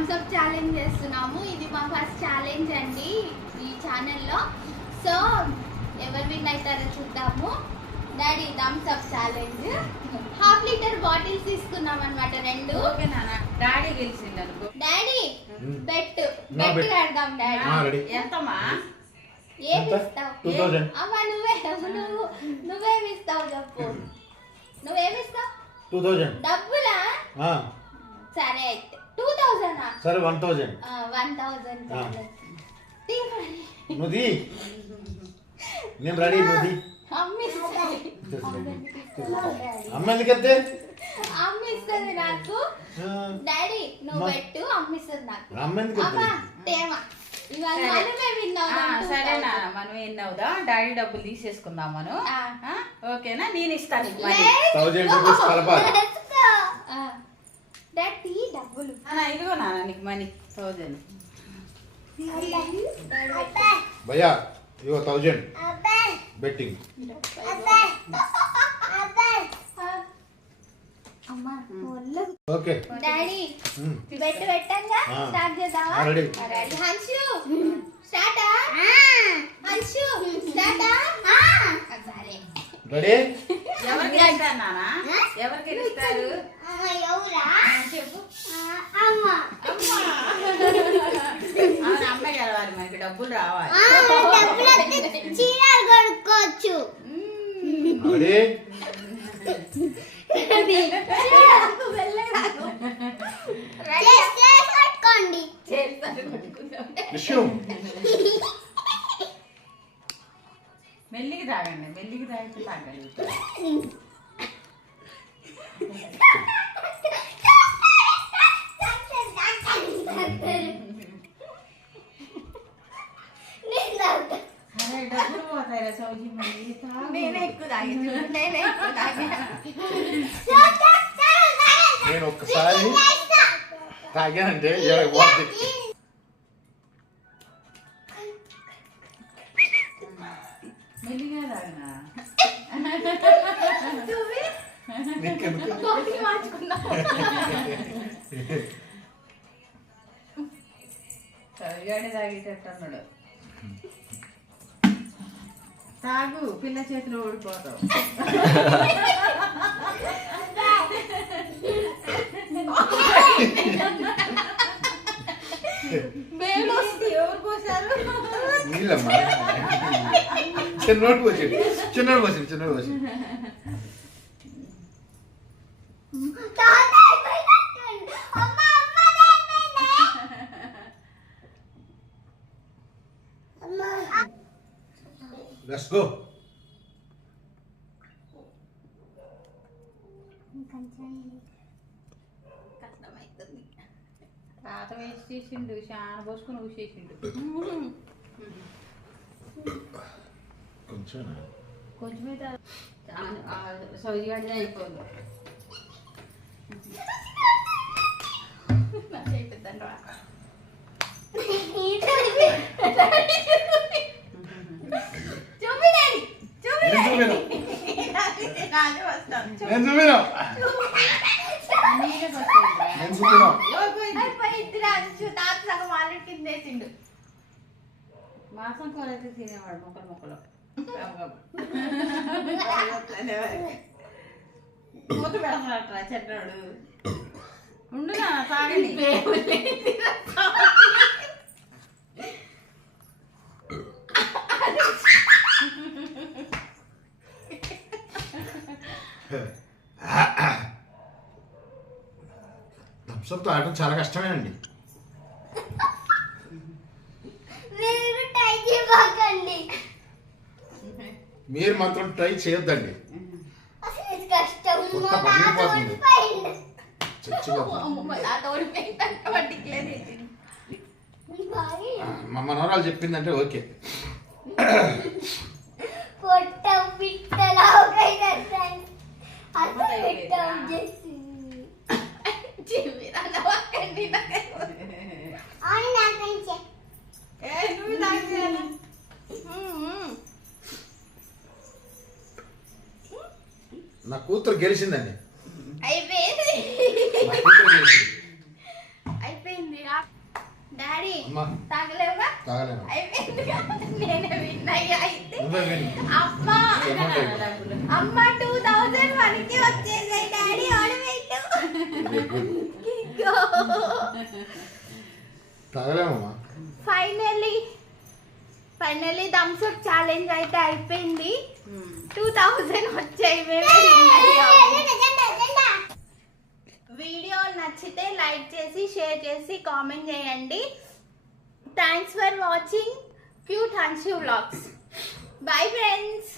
Thums Up challenge చేస్తున్నాము. ఇది మా ఫస్ట్ ఛాలెంజ్ అండి ఈ ఛానల్లో. సో ఎవరు విన్ అవుతారో చూద్దాము. Daddy Thums Up challenge 1/2 litre bottles తీసుకున్నాం అన్నమాట, 2. ఓకే నాన్న, డాడీ గెలిచిండు అనుకో. డాడీ బెట్ కడదాం. డాడీ ఎంతమ్మా? ఏమి ఇస్తావు? అమ్మ నువ్వేమిస్తావు చెప్పు. నువ్వేమిస్తావు? 2000 డబ్బులా? సరే అయితే 2000. సరే 1000. 1000 నువ్వు నేను రెడీ. నువ్వు అమ్మ ఎందుకంటే అమ్మిస్తుంది నాకు. డాడీ నువ్వు పెట్టు, అమ్మిస్తుంది నాకు. అమ్మ ఎందుకు సరే నాన్న, మనం విన్ అవుదాం. డాడీ డబ్బులు తీసేసుకుందాం మనం. ఓకేనా? నేను ఇస్తాను. 1000 రూపీస్ కలపాలి. డాడీ డబ్బులు ఇదిగో నాన్న నీకు మనీ 1000. భయ్యా ఇగో 1000 బెట్టింగ్. ఓకే డాడీ బెట్ పెట్టంగా స్టార్ట్ చేద్దామా? Ready Hanshu start. Hanshu start. సరే రెడీ. ఎవరికి గెలుస్తారు నాన్న? ఎవరికి గెలుస్తారు చెప్పు. అమ్మాయి గెలవాలి, మనకి డబ్బులు రావాలి. చీరలు కొనుక్కోవచ్చు. మెల్లికి తాగండి, మెల్లికి తాగితే తాగండి. డబ్బులు పోతాయి సౌజీ. నేనే ఎక్కువ నేను ఒక్కసారి తాగానంటే మెల్లిగా తాగనా? సరిగానే తాగేటట్టు అన్నాడు. తాగు, పిల్ల చేతిలో ఓడిపోతావు. ఎవరు పోసారు? నీళ్ళమ్మా. చిన్నోడు వచ్చింది, చిన్నోడు వచ్చింది, చిన్నోడు వచ్చింది. Let's go. తాత వేస్ట్ చేసిండు, చాలా పోసుకొని ఊసేసిండు. కొంచెమే సౌజీ గడ్డ అయిపోయింది. మాసం కూరైతే తినేవాడు మొక్కలు మొక్కలు. మూత పెడతాడట చెడ్డాడు. ఉండుగా తాగండి. థమ్స్అప్ తాగడం చాలా కష్టమేనండి. మీరు మాత్రం ట్రై చేయొద్దండి. మా మనవరాలు చెప్పిందంటే ఓకే. నా కూతురు గెలిచిందండి. అయిపోయింది. నా కూతురు గెలిచింది. అయిపోయింది రా. తాగలేను నేనే విన్నాయి అయితే నువ్వే విను. అమ్మా డబ్బులు అమ్మ 2000 మనకి వచ్చేసాయి డాడీ ఆడవేటు తాగలేమమ్మా. ఫైనల్లీ థమ్స్ అప్ ఛాలెంజ్ అయితే అయిపోయింది. 2000 వచ్చాయి. వీడియో నచ్చితే లైక్ చేసి షేర్ చేసి కామెంట్ చేయండి. Thanks for watching cute Hanshu vlogs. Bye friends.